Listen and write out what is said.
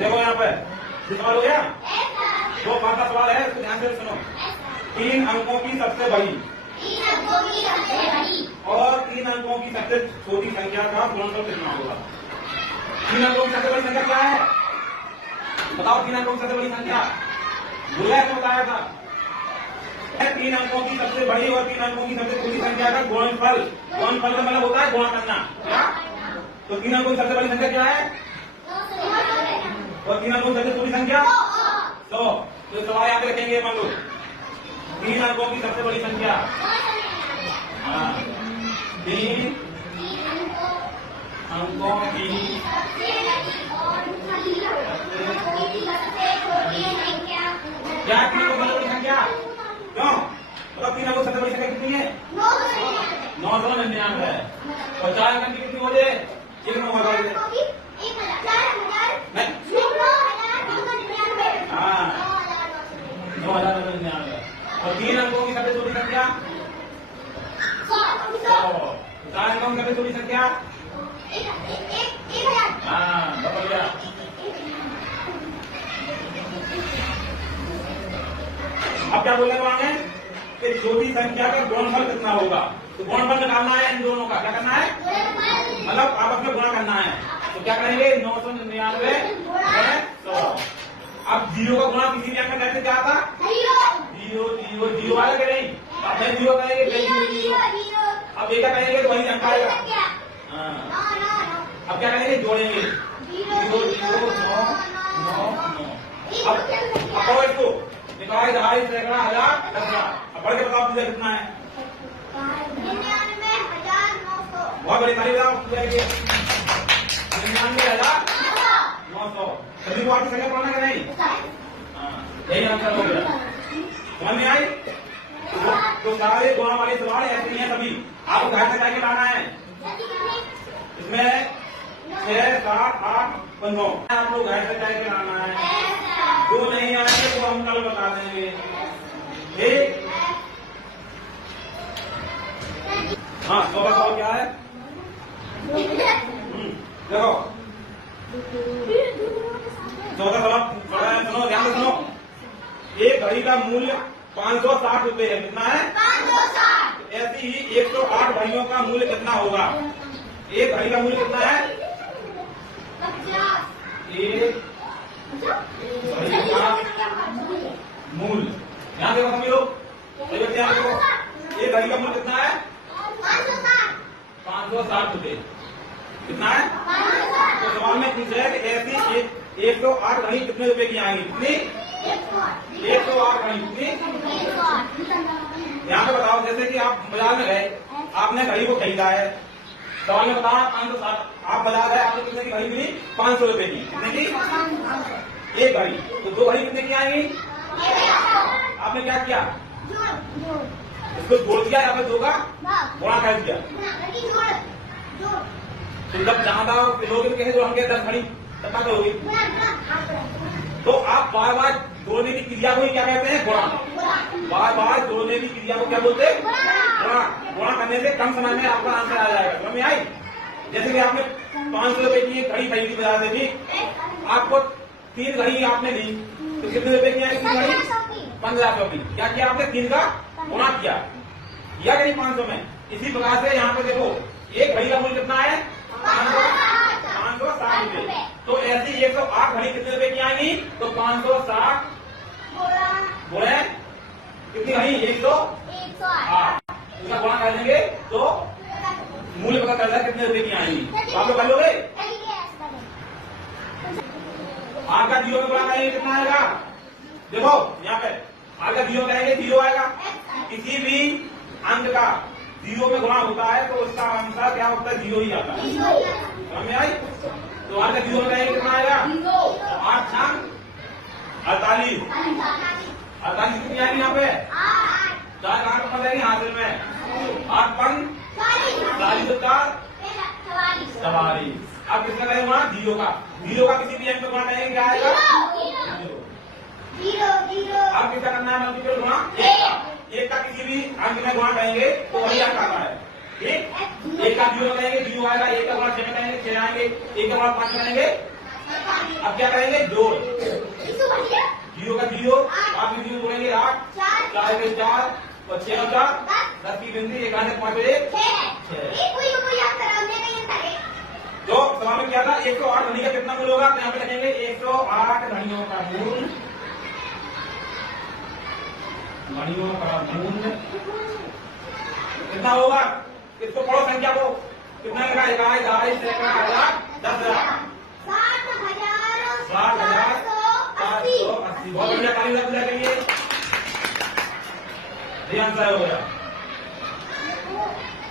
देखो यहाँ पे सवाल हो गया। वो 5वां सवाल है, इसको ध्यान से सुनो। 3 अंकों की सबसे बड़ी और 3 अंकों की सबसे छोटी संख्या का गुणनफल कितना होगा? 3 अंकों की सबसे बड़ी संख्या क्या है? बताओ 3 अंकों की सबसे बड़ी संख्या। बुलाया तो बताया था 3 अंकों की सबसे बड़ी और 3 अंकों की सबसे छोटी संख्या का गुणनफल। गुणनफल का मतलब होता है गुणा करना। क्या? तो 3 अंकों की सबसे बड़ी संख्या क्या है और 3 अंकों की सबसे छोटी संख्या 100। तो सवाल यहाँ पे रखेंगे मान लो 3 अंकों की सबसे बड़ी संख्या। 3 अंकों की क्या 3 अंकों की सबसे बड़ी संख्या? क्यों? मतलब 3 अंकों की सबसे बड़ी संख्या कितनी है? 999 है। और 4 अंक की कितनी हो जाए? 1 9 9,999। और 3 अंकों की सबसे छोटी संख्या 4 अंकों की सबसे छोटी संख्या बढ़िया। अब क्या बोलने वाले हैं कि छोटी संख्या का गुणनफल कितना होगा? तो गुणनफल निकालना है इन दोनों का। क्या करना है? मतलब आपस में गुणा करना है। तो क्या करेंगे? 999 100। अब 0 का गुणा किसी भी अंक में कैसे क्या था? 0 0 0 आएगा कि नहीं? अब 0 कहेंगे 0। अब एक कहेंगे तो वही अंक आएगा। अब क्या करेंगे? जोड़ेंगे 0 0 9 9 9। अब इसको निकाल 2.5 सैकड़ा 1000 10,000। अब बढ़ के बताओ तुझे कितना है? 99,900। बहुत बड़ी तारीफ है। 99,900। सभी को आपकी संख्या पढ़ना कि नहीं? यही आंसर हो गया। समझ में आई? तो सारे गुणा वाले सवाल ऐसे ही हैं सभी। आपको घर से जाके लाना है। इसमें 6 7 8 9 आप लोग घर से जाके लाना है। जो नहीं आएंगे तो हम कल बता देंगे। ठीक? हाँ, 100 सवाल क्या है? देखो 14 सवाल सुनो, ध्यान से सुनो। एक घड़ी का मूल्य 560 रुपए है। कितना है? 560। ऐसी ही 108 घड़ियों का मूल्य कितना होगा? एक घड़ी का मूल्य कितना है? 50। एक घड़ी का मूल्य ध्यान देखो सभी लोग। ध्यान देखो, एक घड़ी का मूल्य कितना है? 560 रुपए। कितना है? तो सवाल में पूछ रहा है कि ऐसी 108 घड़ी कितने रुपए की आएंगी? कितनी? 108 घड़ी कितनी? यहाँ पे बताओ। जैसे कि आप बाजार में गए, आपने घड़ी को खरीदा है। सवाल में बताओ 560। आप बाजार गए, आपने कितने की घड़ी मिली? 500 रुपए की। कितने की? एक घड़ी। तो 2 घड़ी कितने की आएंगी? आपने क्या किया? इसको जोड़ दिया या फिर 2 का गुणा कर दिया। तो जब ज्यादा लोग कहे जो हम 10 घड़ी तब तक होगी। तो आप बार बार जोड़ने की क्रिया को ही क्या कहते हैं? गुणा। बार बार जोड़ने की क्रिया को क्या बोलते हैं? गुणा। गुणा करने से कम समय में आपका आंसर आ जाएगा। समझ में आई? जैसे कि आपने 500 रुपए की एक घड़ी खरीदी बाजार से, थी आपको 3 घड़ी आपने ली, तो कितने रुपए की आएगी? 3 घड़ी 1500 की। क्या किया आपने? 3 का गुणा किया या कहीं 500 में। इसी प्रकार से यहाँ पे देखो, एक घड़ी का मूल्य कितना है? 560 रुपए। तो ऐसी 108 घड़ी कितने रुपए की आएंगी? तो 560 गुणे कितनी घड़ी? 108। उसका गुणा कर देंगे तो मूल्य पता चल जाए कितने रुपए की आएंगी। तो आप लोग कर लोगे? आपका 0 में गुणा करेंगे कितना आएगा? देखो यहाँ पे आपका 0 कहेंगे 0 आएगा। किसी भी अंक का 0 में गुणा होता है तो उसका आंसर क्या होता है? 0 ही आता है। समझ में आई? तो आज का 0 में कहेंगे कितना आएगा? 8 4 48। 48 कितनी आएगी यहाँ पे? 4 8 पकड़ लेंगे हासिल में। 8 5 40 44। अब किसका करेंगे गुणा? 0 का। 0 का किसी भी अंक में गुणा करेंगे क्या आएगा? 0। अब किसका करना है? मल्टीपल गुणा 1 का किसी भी अंक में गुणा करेंगे तो वही अंक आता है। ठीक? 1 का 0 करेंगे 0 आएगा। 1 का गुणा 6 में करेंगे 6 आएंगे। 1 का गुणा 5 में करेंगे अब क्या करेंगे? जोड़। जीरो का जीरो, आप भी जीरो जोड़ेंगे 8, 4 के 4, और 6 और 4 10 की गिनती 1 आने 5 बजे 6। जो सवाल में क्या था, 108 घड़ी का कितना मूल होगा? तो यहाँ पे लिखेंगे 108 घड़ियों का मूल, घड़ियों का मूल कितना होगा? इसको पढ़ो संख्या को, कितना लगा? 11, 22, 10,000, 60,780। बहुत बढ़िया, ताली बजाइए। ये आंसर हो गया।